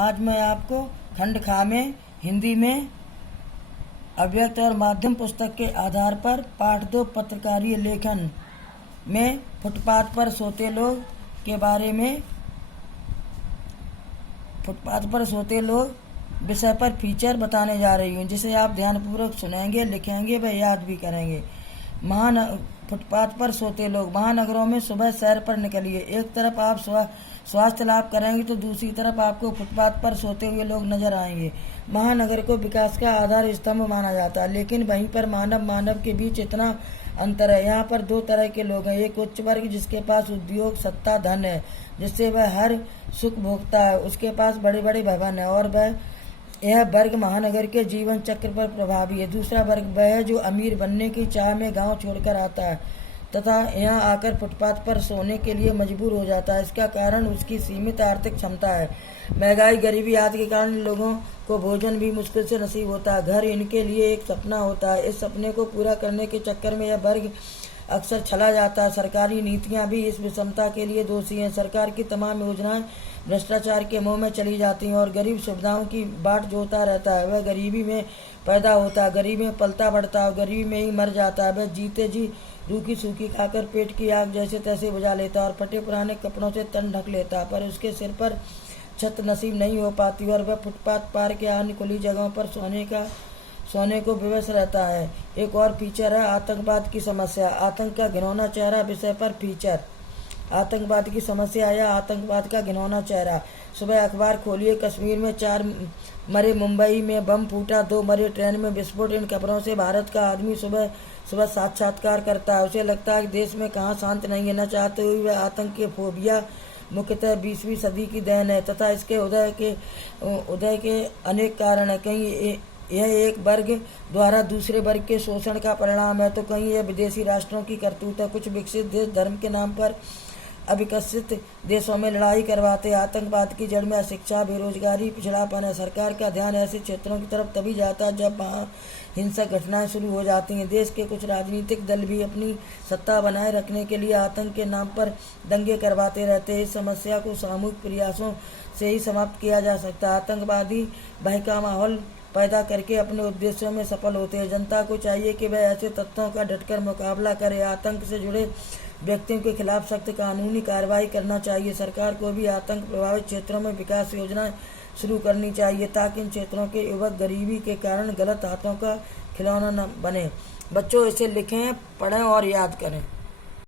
आज मैं आपको खंड खा में हिंदी में अव्यक्त और माध्यम पुस्तक के आधार पर पाठ 2 पत्रकारीय लेखन में फुटपाथ पर सोते लोग के बारे में फुटपाथ पर सोते लोग विषय पर फीचर बताने जा रही हूँ, जिसे आप ध्यानपूर्वक सुनेंगे, लिखेंगे व याद भी करेंगे। फुटपाथ पर सोते लोग। महानगरों में सुबह सैर पर निकलिए। एक तरफ आप स्वास्थ्य लाभ करेंगे तो दूसरी तरफ आपको फुटपाथ पर सोते हुए लोग नजर आएंगे। महानगर को विकास का आधार स्तंभ माना जाता है, लेकिन वहीं पर मानव के बीच इतना अंतर है। यहाँ पर 2 तरह के लोग हैं। एक उच्च वर्ग जिसके पास उद्योग, सत्ता, धन है, जिससे वह हर सुख भोगता है, उसके पास बड़े बड़े भवन है और यह वर्ग महानगर के जीवन चक्र पर प्रभावी है। दूसरा वर्ग वह है जो अमीर बनने की चाह में गांव छोड़कर आता है तथा यहाँ आकर फुटपाथ पर सोने के लिए मजबूर हो जाता है। इसका कारण उसकी सीमित आर्थिक क्षमता है। महंगाई, गरीबी आदि के कारण लोगों को भोजन भी मुश्किल से नसीब होता है। घर इनके लिए एक सपना होता है। इस सपने को पूरा करने के चक्कर में यह वर्ग अक्सर चला जाता है। सरकारी नीतियां भी इस विषमता के लिए दोषी हैं। सरकार की तमाम योजनाएं भ्रष्टाचार के मुंह में चली जाती हैं और गरीब सुविधाओं की बाट जोता रहता है। वह गरीबी में पैदा होता है, गरीबी में पलता बढ़ता है, गरीबी में ही मर जाता है। वह जीते जी रूखी सूखी खाकर पेट की आग जैसे तैसे बुझा लेता और फटे पुराने कपड़ों से तन ढक लेता, पर उसके सिर पर छत नसीब नहीं हो पाती और वह फुटपाथ पार्क या अन्य खुली जगहों पर सोने को विवश रहता है। एक और फीचर है आतंकवाद की समस्या। आतंक का घिनौना चेहरा विषय पर फीचर। आतंकवाद की समस्या या आतंकवाद का घिनौना चेहरा। सुबह अखबार खोलिए, कश्मीर में 4 मरे, मुंबई में बम फूटा, 2 मरे, ट्रेन में विस्फोट। इन खबरों से भारत का आदमी सुबह सुबह साक्षात्कार करता है। उसे लगता है कि देश में कहाँ शांत नहीं है। न चाहते हुए वह आतंक के फोबिया मुख्यतः 20वीं सदी की देन है तथा इसके उदय के अनेक कारण है। कहीं यह एक वर्ग द्वारा दूसरे वर्ग के शोषण का परिणाम है तो कहीं यह विदेशी राष्ट्रों की करतूत है। कुछ विकसित देश धर्म के नाम पर अविकसित देशों में लड़ाई करवाते। आतंकवाद की जड़ में अशिक्षा, बेरोजगारी, पिछड़ापन है। सरकार का ध्यान ऐसे क्षेत्रों की तरफ तभी जाता है जब वहाँ हिंसक घटनाएं शुरू हो जाती हैं। देश के कुछ राजनीतिक दल भी अपनी सत्ता बनाए रखने के लिए आतंक के नाम पर दंगे करवाते रहते हैं। इस समस्या को सामूहिक प्रयासों से ही समाप्त किया जा सकता है। आतंकवादी भय का माहौल पैदा करके अपने उद्देश्यों में सफल होते हैं। जनता को चाहिए कि वह ऐसे तत्वों का डटकर मुकाबला करे। आतंक से जुड़े व्यक्तियों के खिलाफ सख्त कानूनी कार्रवाई करना चाहिए। सरकार को भी आतंक प्रभावित क्षेत्रों में विकास योजनाएं शुरू करनी चाहिए ताकि इन क्षेत्रों के युवक गरीबी के कारण गलत हाथों का खिलौना न बने। बच्चों, इसे लिखें, पढ़ें और याद करें।